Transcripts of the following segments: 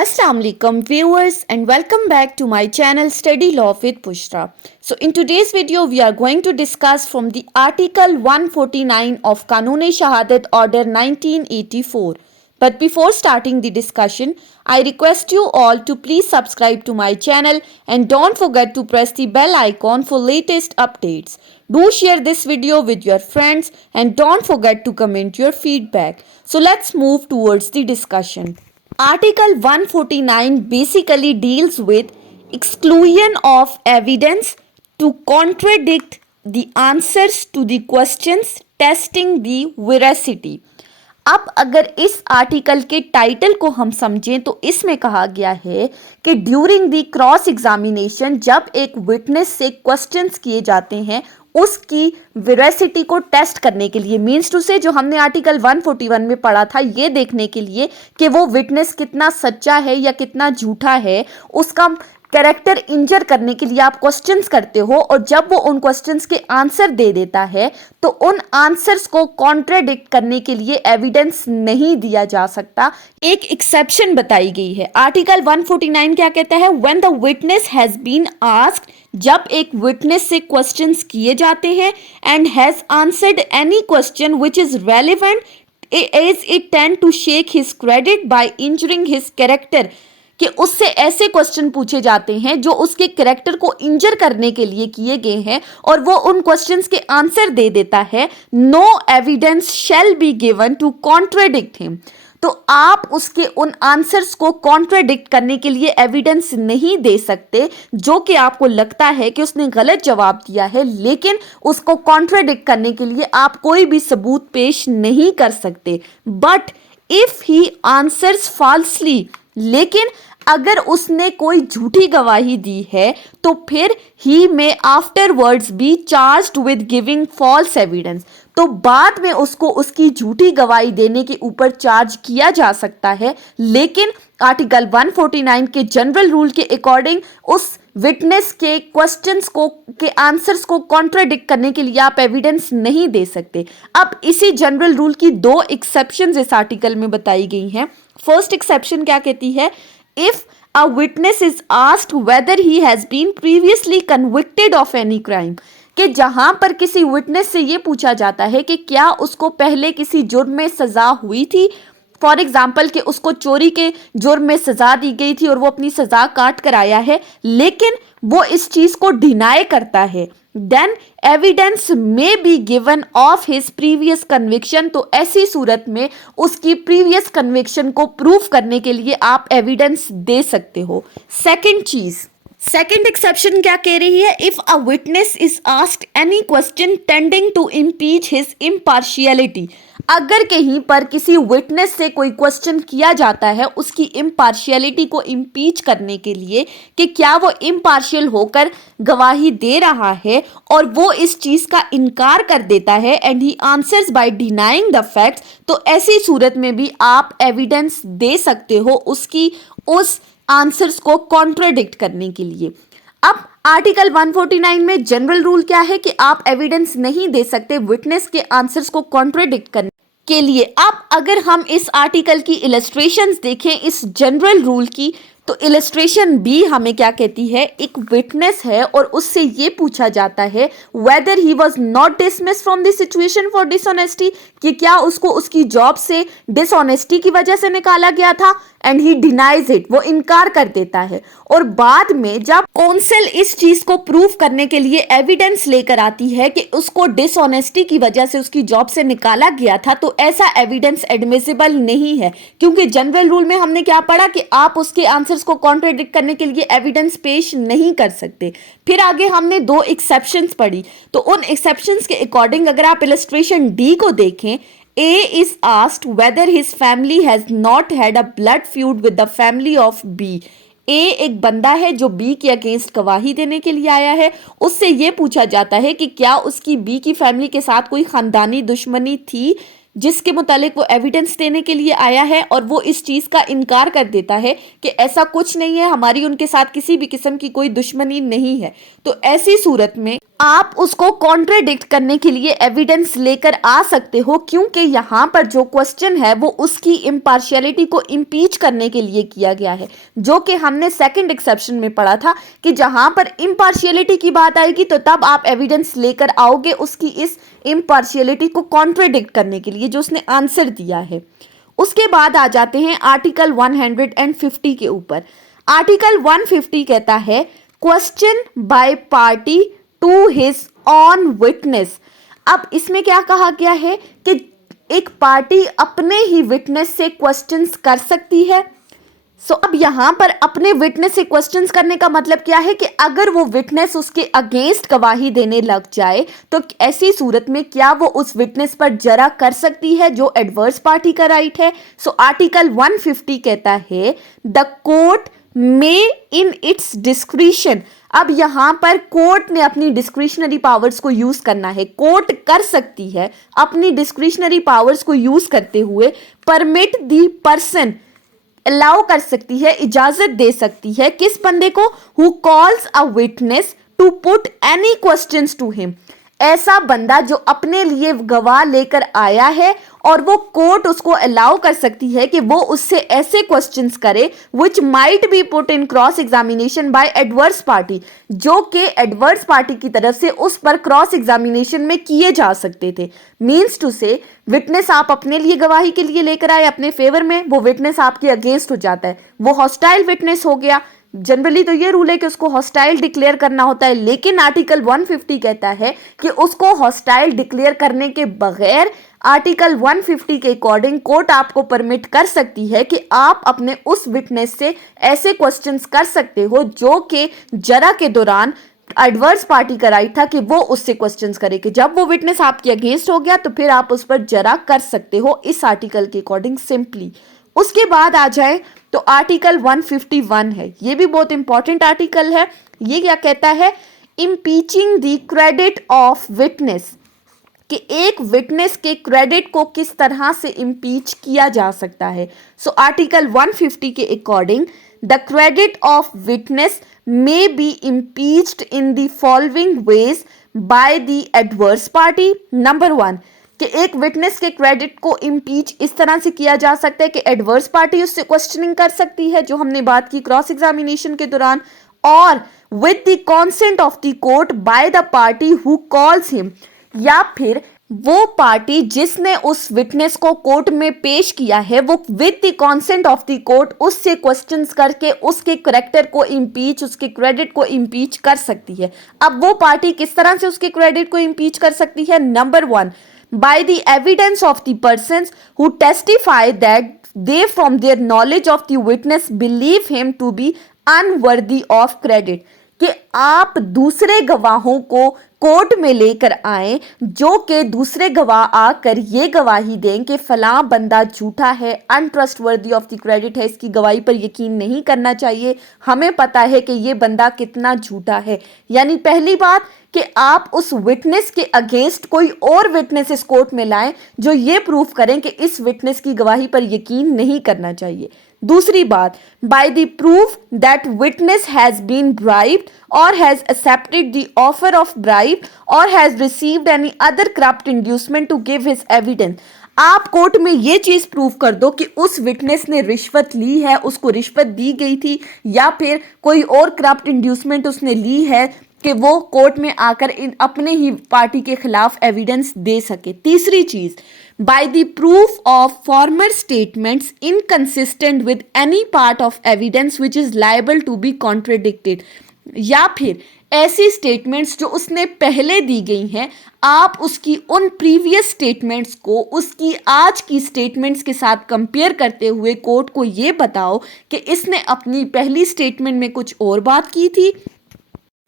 Assalamualaikum viewers and welcome back to my channel Study Law with Pushra. So in today's video we are going to discuss from the article 149 of Kanun-e-Shahadat Order 1984. But before starting the discussion, I request you all to please subscribe to my channel and don't forget to press the bell icon for latest updates. Do share this video with your friends and don't forget to comment your feedback. So let's move towards the discussion. Article 149 basically deals with exclusion of evidence to contradict the answers to the questions testing the veracity. अब अगर इस article के title को हम समझें तो इसमें कहा गया है कि ड्यूरिंग द क्रॉस एग्जामिनेशन जब एक विटनेस से क्वेश्चंस किए जाते हैं उसकी वेरासिटी को टेस्ट करने के लिए, मीन्स टू से जो हमने आर्टिकल 141 में पढ़ा था, ये देखने के लिए कि वो विटनेस कितना सच्चा है या कितना झूठा है, उसका कैरेक्टर इंजर करने के लिए आप क्वेश्चंस करते हो और जब वो उन क्वेश्चंस के आंसर दे देता है तो उन आंसर्स को कॉन्ट्राडिक्ट करने के लिए एविडेंस नहीं दिया जा सकता। एक एक्सेप्शन बताई गई है। आर्टिकल 149 क्या कहता है? When the witness has been asked, जब एक विटनेस से क्वेश्चंस किए जाते हैं and has answered any question which is relevant as it tends to shake his credit by injuring his character, कि उससे ऐसे क्वेश्चन पूछे जाते हैं जो उसके कैरेक्टर को इंजर करने के लिए किए गए हैं और वो उन क्वेश्चंस के आंसर दे देता है, no evidence shall be given to contradict him. तो आप उसके उन आंसर्स को कॉन्ट्राडिक्ट करने के लिए एविडेंस नहीं दे सकते जो कि आपको लगता है कि उसने गलत जवाब दिया है, लेकिन उसको कॉन्ट्राडिक्ट करने के लिए आप कोई भी सबूत पेश नहीं कर सकते। But if he answers falsely, लेकिन अगर उसने कोई झूठी गवाही दी है तो फिर ही में afterwards be charged with giving false evidence, तो बाद में उसको उसकी झूठी गवाही देने के ऊपर चार्ज किया जा सकता है। लेकिन आर्टिकल 149 के जनरल रूल के अकॉर्डिंग उस विटनेस के क्वेश्चंस को के आंसर्स को कॉन्ट्राडिक्ट करने के लिए आप एविडेंस नहीं दे सकते। अब इसी जनरल रूल की दो एक्सेप्शंस इस आर्टिकल में बताई गई हैं। फर्स्ट एक्सेप्शन क्या कहती है? If a witness is asked whether he has been previously convicted of any crime, कि जहां पर किसी विटनेस से यह पूछा जाता है कि क्या उसको पहले किसी जुर्म में सजा हुई थी, फॉर एग्जाम्पल कि उसको चोरी के जुर्म में सजा दी गई थी और वो अपनी सजा काट कर आया है, लेकिन वो इस चीज को डिनाई करता है, देन एविडेंस में be given of his previous conviction. तो ऐसी सूरत में उसकी प्रीवियस कन्विक्शन को प्रूव करने के लिए आप एविडेंस दे सकते हो। सेकंड एक्सेप्शन क्या कह रही है? If a witness is asked any question tending to impeach his impartiality, अगर कहीं पर किसी विटनेस से कोई क्वेश्चन किया जाता है उसकी इम्पार्शियलिटी को इम्पीच करने के लिए कि क्या वो इम्पार्शियल होकर गवाही दे रहा है और वो इस चीज का इनकार कर देता है and he answers by denying the facts, तो ऐसी सूरत में भी आप एविडेंस दे सकते हो उसकी उस आंसर्स को कॉन्ट्राडिक्ट करने के लिए। अब आर्टिकल 149 में जनरल रूल क्या है कि आप एविडेंस नहीं दे सकते विटनेस के आंसर्स को कॉन्ट्राडिक्ट करने के लिए। अब अगर हम इस आर्टिकल की इलस्ट्रेशंस देखें इस जनरल रूल की, तो इलस्ट्रेशन बी हमें क्या कहती है? एक विटनेस है और उससे ये पूछा जाता है weather he was not dismiss from the situation for dishonesty, कि क्या उसको उसकी जॉब से डिसऑनेस्टी की वजह से निकाला गया था, एंड ही डिनाइज इट, वो इनकार कर देता है। और बाद में जब काउंसिल इस चीज को प्रूव करने के लिए एविडेंस लेकर आती है कि उसको डिसऑनेस्टी की वजह से उसकी जॉब से निकाला गया था, तो ऐसा एविडेंस एडमिसिबल नहीं है, क्योंकि जनरल रूल में हमने क्या पढ़ा कि आप उसके आंसर्स को कॉन्ट्राडिक्ट करने के लिए एविडेंस पेश नहीं कर सकते। फिर आगे हमने दो एक्सेप्शंस पढ़ी, तो उन एक्सेप्शंस के अकॉर्डिंग अगर आप इलस्ट्रेशन डी को देखें, A is asked whether his family has not had a blood feud with the family of B. A एक बंदा है जो B के अगेंस्ट गवाही देने के लिए आया है, उससे ये पूछा जाता है कि क्या उसकी B की फैमिली के साथ कोई खानदानी दुश्मनी थी, जिसके मुतालिक वो एविडेंस देने के लिए आया है, और वो इस चीज का इनकार कर देता है कि ऐसा कुछ नहीं है, हमारी उनके साथ किसी भी किस्म की कोई दुश्मनी नहीं है। तो ऐसी सूरत में आप उसको कॉन्ट्रडिक्ट करने के लिए एविडेंस लेकर आ सकते हो, क्योंकि यहाँ पर जो क्वेश्चन है वो उसकी इम्पार्शियलिटी को इम्पीच करने के लिए किया गया है, जो कि हमने सेकंड एक्सेप्शन में पढ़ा था कि जहाँ पर इम्पार्शियलिटी की बात आएगी तो तब आप एविडेंस लेकर आओगे उसकी इस इम्पार्शियलिटी को कॉन्ट्रडिक्ट करने के लिए जो उसने आंसर दिया है। उसके बाद आ जाते हैं आर्टिकल 150 के ऊपर। आर्टिकल 150 कहता है question by party to his own witness. अब इसमें क्या कहा गया है कि एक पार्टी अपने ही विटनेस से क्वेश्चंस कर सकती है। अब यहां पर अपने विटनेस से क्वेश्चंस करने का मतलब क्या है कि अगर वो विटनेस उसके अगेंस्ट गवाही देने लग जाए तो ऐसी सूरत में क्या वो उस विटनेस पर जरा कर सकती है, जो एडवर्स पार्टी का राइट है। आर्टिकल 150 कहता है the court may in its discretion. अब यहां पर कोर्ट ने अपनी डिस्क्रिशनरी पावर्स को यूज करना है। कोर्ट कर सकती है अपनी डिस्क्रिशनरी पावर्स को यूज करते हुए परमिट दी पर्सन, अलाउ कर सकती है, इजाजत दे सकती है किस बंदे को, who calls a witness to put any questions to him. ऐसा बंदा जो अपने लिए गवाह लेकर आया है और वो कोर्ट उसको अलाउ कर सकती है कि वो उससे ऐसे क्वेश्चंस करे which might be put in cross examination by adverse party, जो कि एडवर्स पार्टी की तरफ से उस पर क्रॉस एग्जामिनेशन में किए जा सकते थे। मीन्स टू से विटनेस आप अपने लिए गवाही के लिए लेकर आए अपने फेवर में, वो विटनेस आपके अगेंस्ट हो जाता है, वो हॉस्टाइल विटनेस हो गया। जनरली तो ये रूल है कि उसको हॉस्टाइल डिक्लेयर करना होता है, लेकिन आर्टिकल 150 कहता है कि उसको हॉस्टाइल डिक्लेयर करने के बगैर आर्टिकल 150 के अकॉर्डिंग कोर्ट आपको परमिट कर सकती है कि आप अपने उस विटनेस से ऐसे क्वेश्चंस कर सकते हो जो कि जरा के दौरान एडवर्स पार्टी का राइट था कि वो उससे क्वेश्चंस करे, कि जब वो विटनेस आपके अगेंस्ट हो गया तो फिर आप उस पर जरा कर सकते हो इस आर्टिकल के अकॉर्डिंग सिंपली। उसके बाद आ जाए तो आर्टिकल 151 है, ये भी बहुत इंपॉर्टेंट आर्टिकल है। ये क्या कहता है, इम्पीचिंग द क्रेडिट ऑफ विटनेस, कि एक विटनेस के क्रेडिट को किस तरह से इम्पीच किया जा सकता है। आर्टिकल 150 के according the credit of witness may be impeached in the following veg by the adverse party. Number 1 कि एक विटनेस के क्रेडिट को इम्पीच इस तरह से किया जा सकता है कि एडवर्स पार्टी उससे क्वेश्चनिंग कर सकती है, जो हमने बात की क्रॉस एग्जामिनेशन के दौरान, और with the consent of the court by the party who calls him, या फिर वो पार्टी जिसने उस विटनेस को कोर्ट में पेश किया है वो with the consent of the court उससे क्वेश्चंस करके उसके करेक्टर को इम्पीच, उसके क्रेडिट को इम्पीच कर सकती है। अब वो पार्टी किस तरह से उसके क्रेडिट को इम्पीच कर सकती है। Number 1 by the evidence of the persons who testify that they from their knowledge of the witness believe him to be unworthy of credit, कि आप दूसरे गवाहों को कोर्ट में लेकर आए जो कि दूसरे गवाह आकर ये गवाही दें कि फलां बंदा झूठा है, अनट्रस्टवर्दी ऑफ द क्रेडिट है, इसकी गवाही पर यकीन नहीं करना चाहिए, हमें पता है कि ये बंदा कितना झूठा है। यानी पहली बात कि आप उस विटनेस के अगेंस्ट कोई और विटनेस इस कोर्ट में लाएं जो ये प्रूफ करें कि इस विटनेस की गवाही पर यकीन नहीं करना चाहिए। दूसरी बात, by the proof that witness has been bribed और has accepted the offer of bribe और has received any other corrupt inducement to give his evidence. आप कोर्ट में ये चीज प्रूफ कर दो कि उस विटनेस ने रिश्वत ली है, उसको रिश्वत दी गई थी, या फिर कोई और करप्ट इंड्यूसमेंट उसने ली है कि वो कोर्ट में आकर अपने ही पार्टी के खिलाफ एविडेंस दे सके। तीसरी चीज, by the proof of former statements inconsistent with any part of evidence which is liable to be contradicted, या फिर ऐसी स्टेटमेंट्स जो उसने पहले दी गई हैं आप उसकी उन प्रीवियस स्टेटमेंट्स को उसकी आज की स्टेटमेंट्स के साथ कंपेयर करते हुए कोर्ट को ये बताओ कि इसने अपनी पहली स्टेटमेंट में कुछ और बात की थी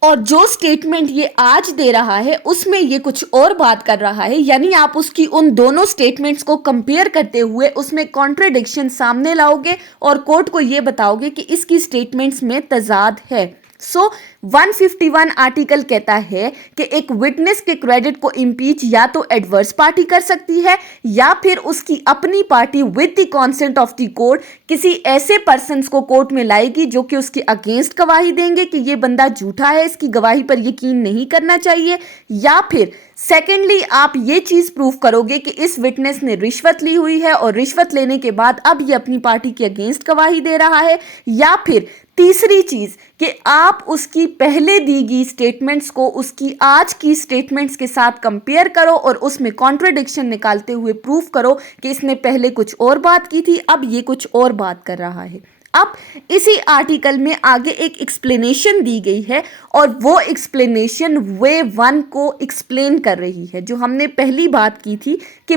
और जो स्टेटमेंट ये आज दे रहा है उसमें ये कुछ और बात कर रहा है। यानी आप उसकी उन दोनों स्टेटमेंट्स को कंपेयर करते हुए उसमें कॉन्ट्रडिक्शन सामने लाओगे और कोर्ट को ये बताओगे कि इसकी स्टेटमेंट्स में तजाद है। सो 151 आर्टिकल कहता है कि एक विटनेस के क्रेडिट को इम्पीच या तो एडवर्स पार्टी कर सकती है या फिर उसकी अपनी party with the consent of the court किसी ऐसे पर्सन को कोर्ट में लाएगी जो कि उसके अगेंस्ट गवाही देंगे कि ये बंदा झूठा है, इसकी गवाही पर यकीन नहीं करना चाहिए। या फिर सेकेंडली आप ये चीज प्रूव करोगे कि इस विटनेस ने रिश्वत ली हुई है और रिश्वत लेने के बाद अब ये अपनी पार्टी के अगेंस्ट गवाही दे रहा है। या फिर तीसरी चीज कि आप उसकी पहले दी गई स्टेटमेंट्स को उसकी आज की स्टेटमेंट्स के साथ कंपेयर करो और उसमें कॉन्ट्रडिक्शन निकालते हुए प्रूव करो कि इसने पहले कुछ और बात की थी, अब ये कुछ और बात कर रहा है। अब इसी आर्टिकल में आगे एक एक्सप्लेनेशन दी गई है और वो एक्सप्लेनेशन वे 1 को एक्सप्लेन कर रही है। जो हमने पहली बात की थी कि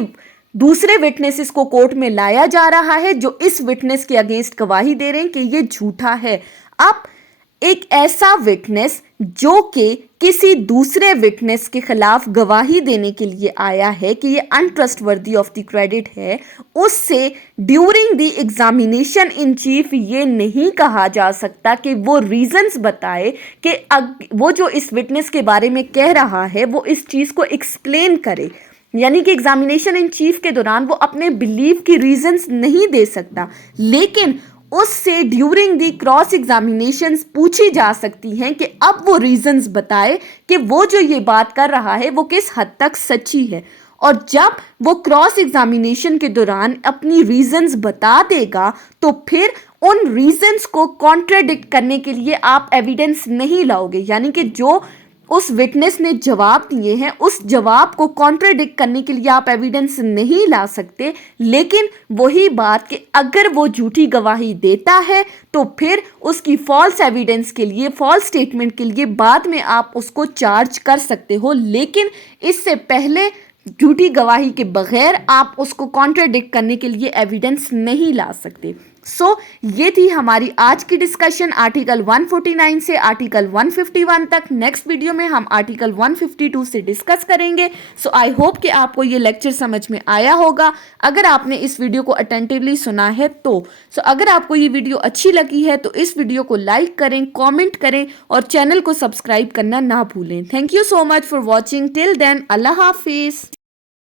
दूसरे विटनेसेस को कोर्ट में लाया जा रहा है जो इस विटनेस के अगेंस्ट गवाही दे रहे हैं कि ये झूठा है। अब एक ऐसा विटनेस जो कि किसी दूसरे विटनेस के खिलाफ गवाही देने के लिए आया है कि ये अनट्रस्टवर्दी ऑफ द क्रेडिट है, उससे during the examination in chief ये नहीं कहा जा सकता कि वो रीजंस बताए कि वो जो इस विटनेस के बारे में कह रहा है वो इस चीज़ को एक्सप्लेन करे। यानी कि एग्जामिनेशन इन चीफ के दौरान वो अपने बिलीव की रीजंस नहीं दे सकता, लेकिन उससे ड्यूरिंग दी क्रॉस एग्जामिनेशंस पूछी जा सकती हैं कि अब वो रीजंस बताए कि वो जो ये बात कर रहा है वो किस हद तक सच्ची है। और जब वो क्रॉस एग्जामिनेशन के दौरान अपनी रीजंस बता देगा तो फिर उन रीजंस को कॉन्ट्राडिक्ट करने के लिए आप एविडेंस नहीं लाओगे। यानी कि जो उस विटनेस ने जवाब दिए हैं उस जवाब को कॉन्ट्रडिक्ट करने के लिए आप एविडेंस नहीं ला सकते। लेकिन वही बात कि अगर वो झूठी गवाही देता है तो फिर उसकी फॉल्स एविडेंस के लिए, फॉल्स स्टेटमेंट के लिए बाद में आप उसको चार्ज कर सकते हो, लेकिन इससे पहले झूठी गवाही के बगैर आप उसको कॉन्ट्रडिक्ट करने के लिए एविडेंस नहीं ला सकते। ये थी हमारी आज की डिस्कशन आर्टिकल 149 से आर्टिकल 151 तक। नेक्स्ट वीडियो में हम आर्टिकल 152 से डिस्कस करेंगे। आई होप कि आपको ये लेक्चर समझ में आया होगा अगर आपने इस वीडियो को अटेंटिवली सुना है तो। अगर आपको ये वीडियो अच्छी लगी है तो इस वीडियो को लाइक करें, कॉमेंट करें और चैनल को सब्सक्राइब करना ना भूलें। Thank you so much for watching. Till then, अल्लाह हाफिज।